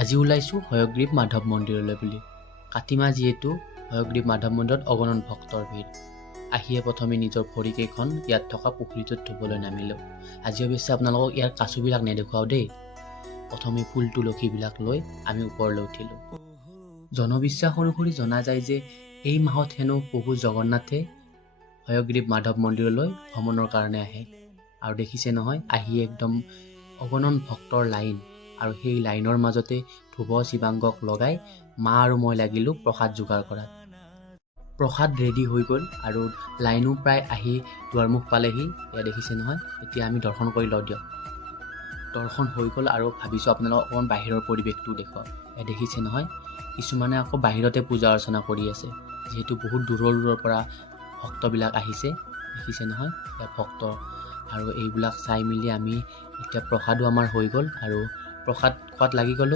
আজি ওলাইছোঁ হয়গ্ৰীৱ মাধৱ মন্দিৰলৈ বুলি। কাতিমাহ যিহেতু হয়গ্ৰীৱ মাধৱ মন্দিৰত অগণন ভক্তৰ ভিৰ। আহিয়ে প্ৰথমে নিজৰ ভৰিকেইখন ইয়াত থকা পুখুৰীটোত ধুবলৈ নামিলোঁ। আজি অৱশ্যে আপোনালোকক ইয়াৰ কাছুবিলাক নেদেখুৱাওঁ দেই। প্ৰথমে ফুল তুলসীবিলাক লৈ আমি ওপৰলৈ উঠিলোঁ। জনবিশ্বাস অনুসৰি জনা যায় যে এই মাহত হেনো প্ৰভু জগন্নাথে হয়গ্ৰীৱ মাধৱ মন্দিৰলৈ ভ্ৰমণৰ কাৰণে আহে। আৰু দেখিছে নহয়, আহি একদম অগণন ভক্তৰ লাইন, আৰু সেই লাইনৰ মাজতে ধ্ৰুৱ শিৱাংগক লগাই মা আৰু মই লাগিলোঁ প্ৰসাদ যোগাৰ কৰাত। প্ৰসাদ ৰেডি হৈ গ'ল আৰু লাইনো প্ৰায় আহি দুৱাৰমুখ পালেহি। এয়া দেখিছে নহয়, এতিয়া আমি দৰ্শন কৰি লওঁ দিয়ক। দৰ্শন হৈ গ'ল আৰু ভাবিছোঁ আপোনালোকক অকণমান বাহিৰৰ পৰিৱেশটো দেখুৱাওক। এয়া দেখিছে নহয়, কিছুমানে আকৌ বাহিৰতে পূজা অৰ্চনা কৰি আছে, যিহেতু বহুত দূৰৰ পৰা ভক্তবিলাক আহিছে। দেখিছে নহয়, এয়া ভক্ত, আৰু এইবিলাক চাই মেলি আমি এতিয়া প্ৰসাদো আমাৰ হৈ গ'ল আৰু প্ৰসাদ খোৱাত লাগি গ'লোঁ।